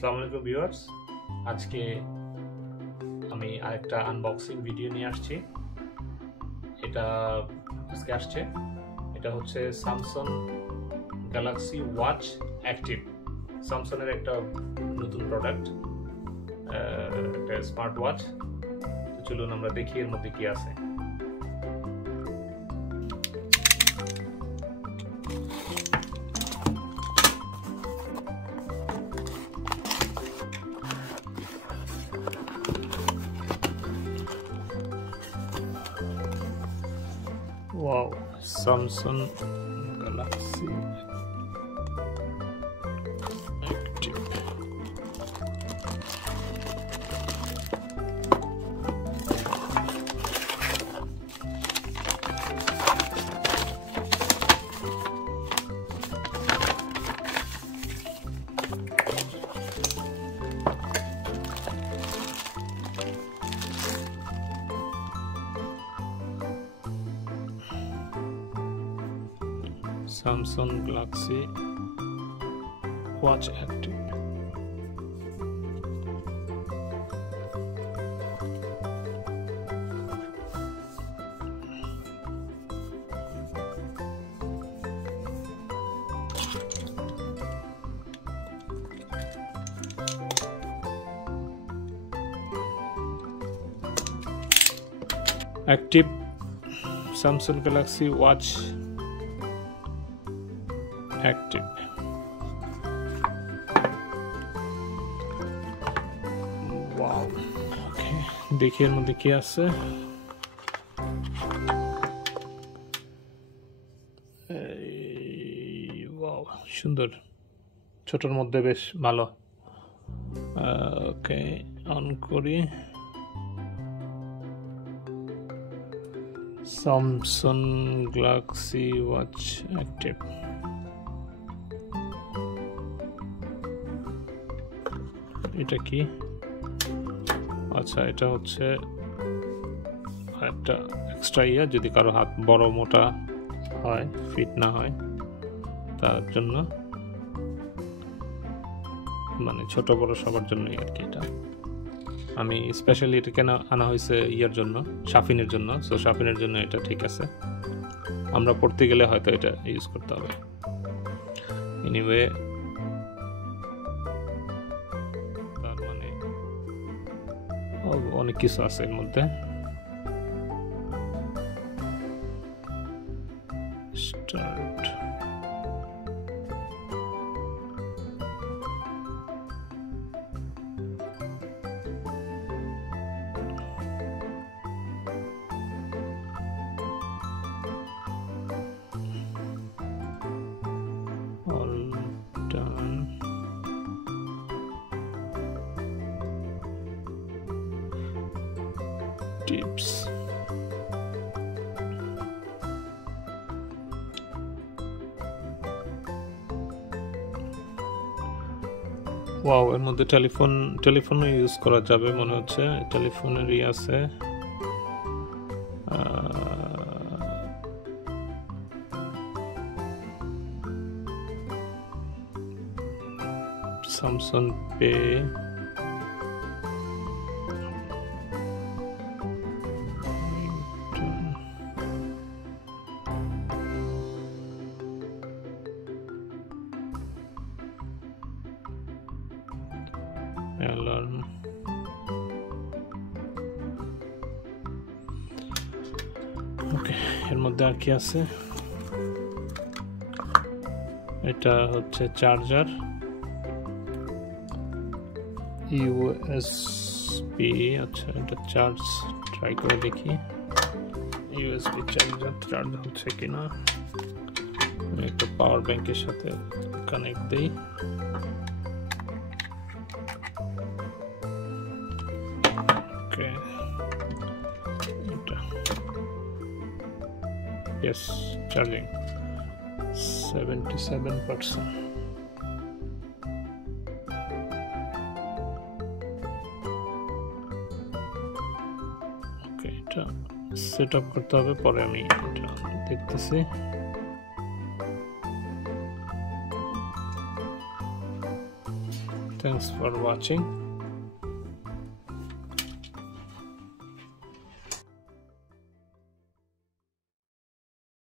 আসসালামু আলাইকুম ভিউয়ার্স, আজকে আমি আরেকটা আনবক্সিং ভিডিও নিয়ে আসছি। এটা আজকে আসছে, এটা হচ্ছে স্যামসাং গ্যালাক্সি ওয়াচ অ্যাক্টিভ। স্যামসাংয়ের একটা নতুন প্রোডাক্ট, একটা স্মার্ট ওয়াচ। তো চলুন আমরা দেখি এর মধ্যে কি আছে। Wow, Samsung Galaxy Active. Samsung Galaxy Watch Active. Active Samsung Galaxy Watch Active. Wow. Okay, দেখি এর মধ্যে কি আছে। ওয়াও, সুন্দর, ছোটর মধ্যে বেশ ভালো। ওকে, অন করি। Samsung Galaxy Watch Active. এটা কি? আচ্ছা, এটা হচ্ছে একটা এক্সট্রা যদি কারো হাত বড় মোটা হয়, ফিট না হয়, তার জন্য, মানে ছোট বড় সবার জন্যই আর কি। এটা আমি স্পেশালি এটা কেন আনা হয়েছে ইয়ার জন্য, শাফিনের জন্য। সো শাফিনের জন্য এটা ঠিক আছে, আমরা পড়তে গেলে হয়তো এটা ইউজ করতে হবে। এনিওয়ে, তার মানে অনেক কিছু আছে এর মধ্যে। Start. All done. Tips. Wow, এর মধ্যে টেলিফোনও ইউজ করা যাবে মনে হচ্ছে। টেলিফোনেরই আছে। Samsung pay, alarm. ওকে, এর মধ্যে আর কি আছে? এটা হচ্ছে চার্জার, ইউএসবি। আচ্ছা, এটা চার্জ ট্রাই করে দেখি ইউএসবি চার্জ হচ্ছে কিনা। আমি একটা পাওয়ার ব্যাংকের সাথে কানেক্ট দিই। ওকে, এটা yes, charging 77%. ওকে, এটা সেট আপ করতে হবে, পরে আমি এটা দেখতেছি। Thanks for watching.